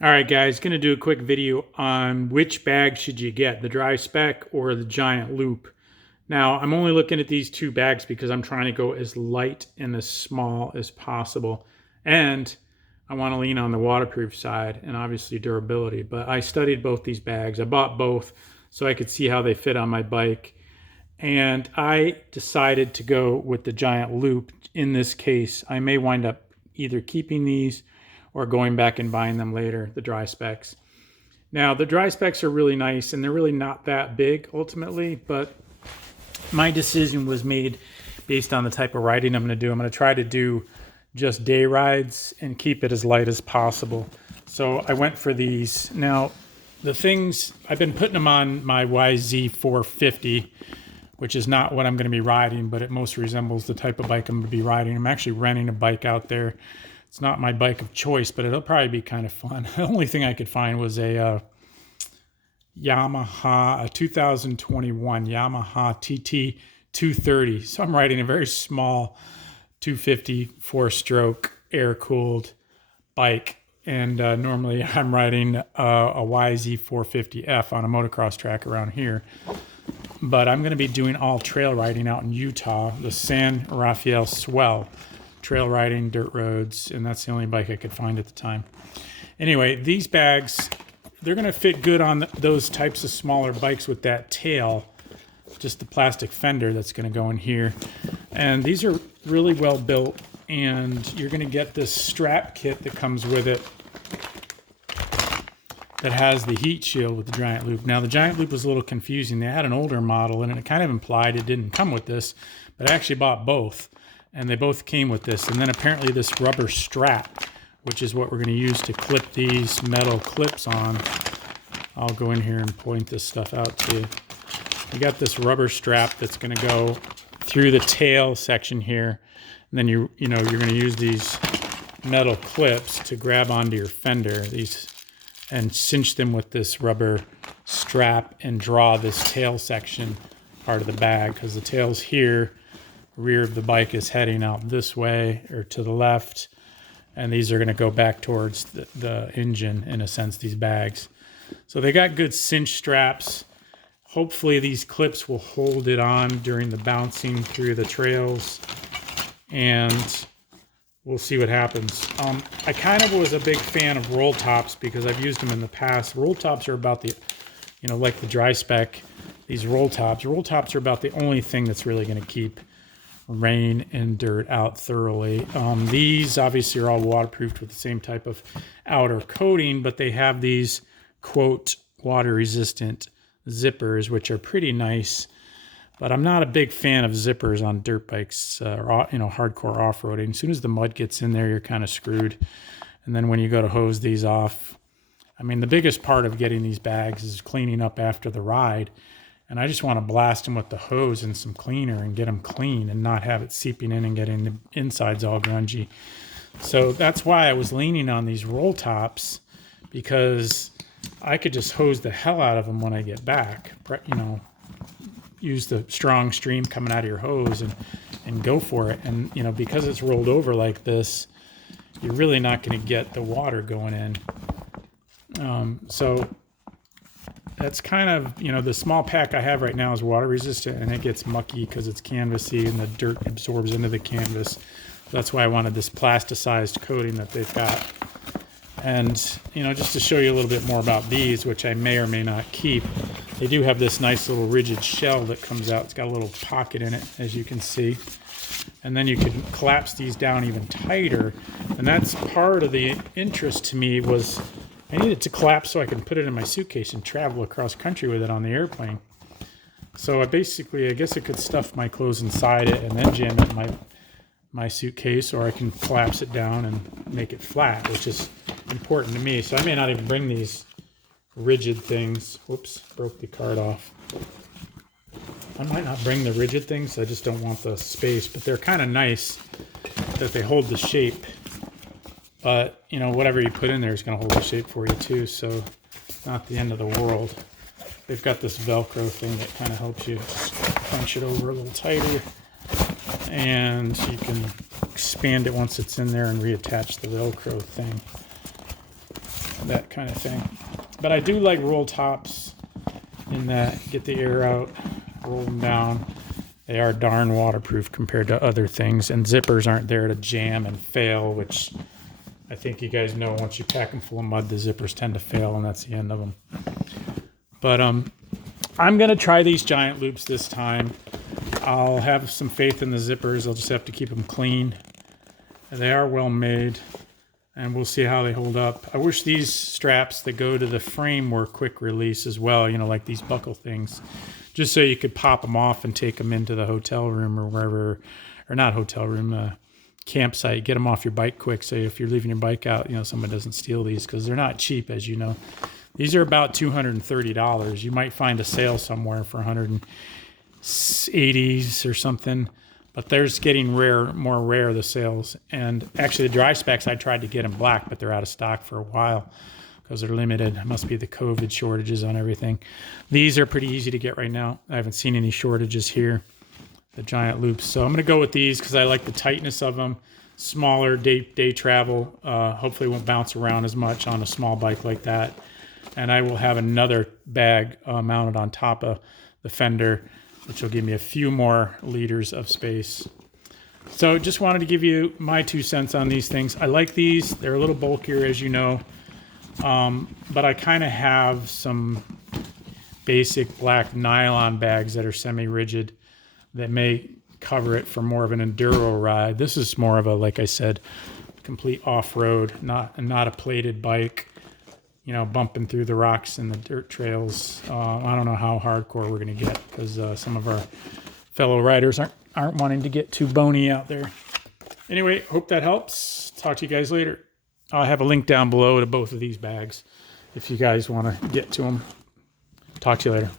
All right, guys, going to do a quick video on which bag should you get, the Dryspec or the Giant Loop. Now, I'm only looking at these two bags because I'm trying to go as light and as small as possible. And I want to lean on the waterproof side and obviously durability. But I studied both these bags. I bought both so I could see how they fit on my bike. And I decided to go with the Giant Loop. In this case, I may wind up either keeping these or going back and buying them later, the Dryspecs. Now, the Dryspecs are really nice, and they're really not that big ultimately, but my decision was made based on the type of riding I'm going to do. I'm going to try to do just day rides and keep it as light as possible. So I went for these. Now, the things, I've been putting them on my YZ450, which is not what I'm going to be riding, but it most resembles the type of bike I'm going to be riding. I'm actually renting a bike out there. It's not my bike of choice, but it'll probably be kind of fun. The only thing I could find was a Yamaha, a 2021 Yamaha TT 230. So I'm riding a very small 250 4-stroke air-cooled bike. And normally I'm riding a YZ450F on a motocross track around here. But I'm going to be doing all trail riding out in Utah, the San Rafael Swell. Trail riding, dirt roads, and that's the only bike I could find at the time. Anyway, these bags, they're going to fit good on those types of smaller bikes with that tail, just the plastic fender that's going to go in here. And these are really well built, and you're going to get this strap kit that comes with it that has the heat shield with the Giant Loop. Now, the Giant Loop was a little confusing. They had an older model, and it kind of implied it didn't come with this, but I actually bought both. And they both came with this. And then apparently this rubber strap, which is what we're going to use to clip these metal clips on. I'll go in here and point this stuff out to you. You got this rubber strap that's going to go through the tail section here. And then you're going to use these metal clips to grab onto your fender, and cinch them with this rubber strap and draw this tail section part of the bag, because the tail's here. Rear of the bike is heading out this way or to the left, and these are going to go back towards the engine, in a sense, these bags. So they got good cinch straps. Hopefully these clips will hold it on during the bouncing through the trails, and we'll see what happens. I kind of was a big fan of roll tops because I've used them in the past. Roll tops are about the, like the Dryspec, these roll tops are about the only thing that's really going to keep rain and dirt out thoroughly. These obviously are all waterproofed with the same type of outer coating, but they have these, quote, water resistant zippers, which are pretty nice. But I'm not a big fan of zippers on dirt bikes or hardcore off-roading. As soon as the mud gets in there, you're kind of screwed. And then when you go to hose these off, I mean, the biggest part of getting these bags is cleaning up after the ride. And I just want to blast them with the hose and some cleaner and get them clean and not have it seeping in and getting the insides all grungy. So that's why I was leaning on these roll tops, because I could just hose the hell out of them when I get back. Use the strong stream coming out of your hose and go for it. And, because it's rolled over like this, you're really not going to get the water going in. So that's kind of, the small pack I have right now is water resistant, and it gets mucky because it's canvasy and the dirt absorbs into the canvas. That's why I wanted this plasticized coating that they've got. And, just to show you a little bit more about these, which I may or may not keep, they do have this nice little rigid shell that comes out. It's got a little pocket in it, as you can see. And then you can collapse these down even tighter. And that's part of the interest to me, was I need it to collapse so I can put it in my suitcase and travel across country with it on the airplane. So I guess I could stuff my clothes inside it and then jam it in my suitcase, or I can collapse it down and make it flat, which is important to me. So I may not even bring these rigid things. Whoops, broke the card off. I might not bring the rigid things. I just don't want the space, but they're kind of nice that they hold the shape. But, whatever you put in there is going to hold the shape for you too, so not the end of the world. They've got this Velcro thing that kind of helps you punch it over a little tighter. And you can expand it once it's in there and reattach the Velcro thing. that kind of thing. But I do like roll tops in that, get the air out, roll them down. They are darn waterproof compared to other things, and zippers aren't there to jam and fail, which I think you guys know once you pack them full of mud, the zippers tend to fail, and that's the end of them. But I'm going to try these giant loops this time. I'll have some faith in the zippers. I'll just have to keep them clean. They are well made, and we'll see how they hold up. I wish these straps that go to the frame were quick release as well, you know, like these buckle things, just so you could pop them off and take them into the hotel room or wherever, or not hotel room, campsite. Get them off your bike quick, so if you're leaving your bike out, you know, someone doesn't steal these, because they're not cheap, as you know. These are about $230. You might find a sale somewhere for 180s or something, but there's getting more rare, the sales. And actually the Dryspec, I tried to get them black, but they're out of stock for a while because they're limited. It must be the COVID shortages on everything. These are pretty easy to get right now. I haven't seen any shortages here, the giant loops. So I'm going to go with these because I like the tightness of them. Smaller day travel. Hopefully won't bounce around as much on a small bike like that. And I will have another bag mounted on top of the fender, which will give me a few more liters of space. So just wanted to give you my 2 cents on these things. I like these. They're a little bulkier, as you know. But I kind of have some basic black nylon bags that are semi-rigid that may cover it for more of an enduro ride. This is more of a, like I said, complete off-road, not a plated bike, you know, bumping through the rocks and the dirt trails. I don't know how hardcore we're going to get, because some of our fellow riders aren't wanting to get too bony out there. Anyway, hope that helps. Talk to you guys later. I'll have a link down below to both of these bags if you guys want to get to them. Talk to you later.